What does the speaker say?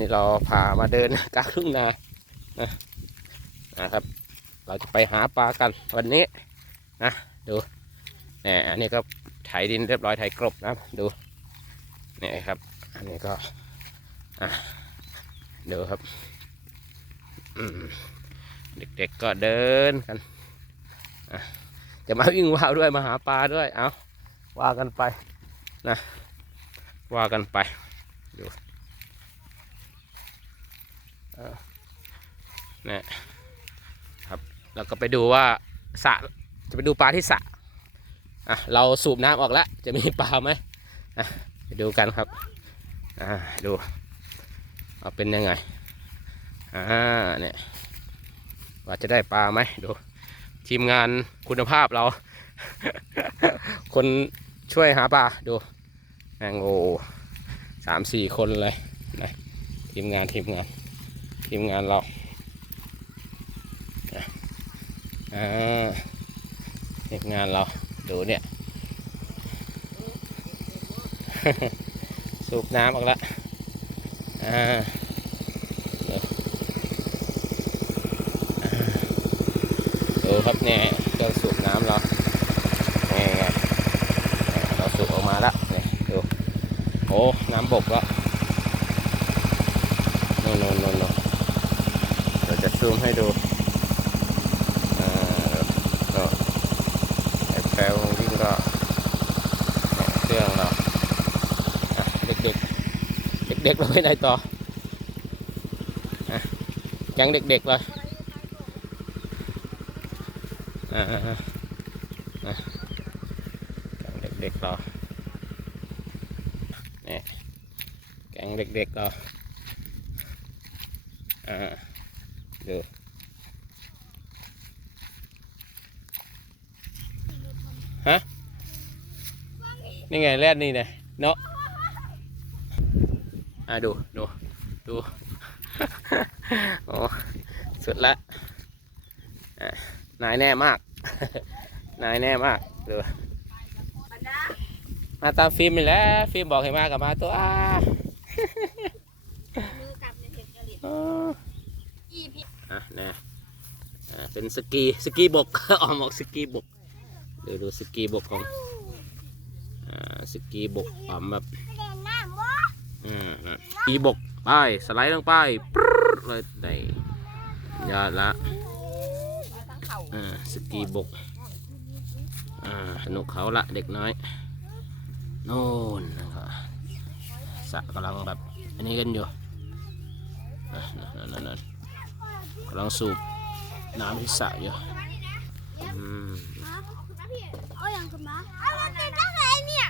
นี้เราพามาเดินกลางทุ่งนานะนะครับ เราจะไปหาปลากันวันนี้นะดูเนี่ยอันนี้ก็ไถดินเรียบร้อยไถกรบนะดูเนี่ยครับ อันนี้ก็อะดูครับเด็กๆก็เดินกัน จะมาวิ่งว่าวด้วยมาหาปลาด้วย เอาว่ากันไปนะว่ากันไปดู นี่ยครับแล้วก็ไปดูว่าสะจะไปดูปลาที่สะอะเราสูบน้ำออกแล้ว จะมีปลาไหมอะไปดูกันครับอ่าดูว่าเป็นยังไงอ่าเนี่ยว่าจะได้ปลาไหมดูทีมงานคุณภาพเรา คนช่วยหาปลาดูแมงโอสามสี่คนเลยนะทีมงานทีมงาน ทีมงานเราทีมงานเรา ดูเนี่ย สูบน้ำออกแล้วอ่าเดี๋ยวอ่าดูครับเนี่ยเครื่องสูบน้ำเรานี่ไงเราสูบออกมาแล้วเนี่ยดูโอ้ น้ำบกแล้วโน่นโน่นโน่นโน่นเดี๋ยว จะซูมให้ดูอ่าโน่นไอ้แปลววิ่งก็เครื่องเราเด็กๆ เด็กๆ เราไปไหนต่ออะแก๊งเด็กๆเลยแกงเด็กๆเราเนี่ยแกงเด็กๆเราอ่า ดูฮะนี่ไงแรดนี่เนี่ยเนาะอะดูดูดูโอ้สุดละอะนายแน่มาก นายแน่มากดูมาตามฟิล์มนี่แหละฟิล์มบอกให้มากับมาตัวอ่า นะเป็นสกีสกีบกออกบอกสกีบกดูดูสกีบกของสกีบกออมแบบสกีบกไปสไลด์ลงไปปรึ๊ดเลยได้ยอดละทั้งเข่าอ่าสกีบกสนุกเขาละเด็กน้อยโน่นนะครับสระกำลังแบบอันนี้กันอยู่นั่นนั่นนั่น กำลังสูบน้ำที่สระอยู่อืม เอาอย่างกันมาเอามันเป็นตั้งไงเนี่ย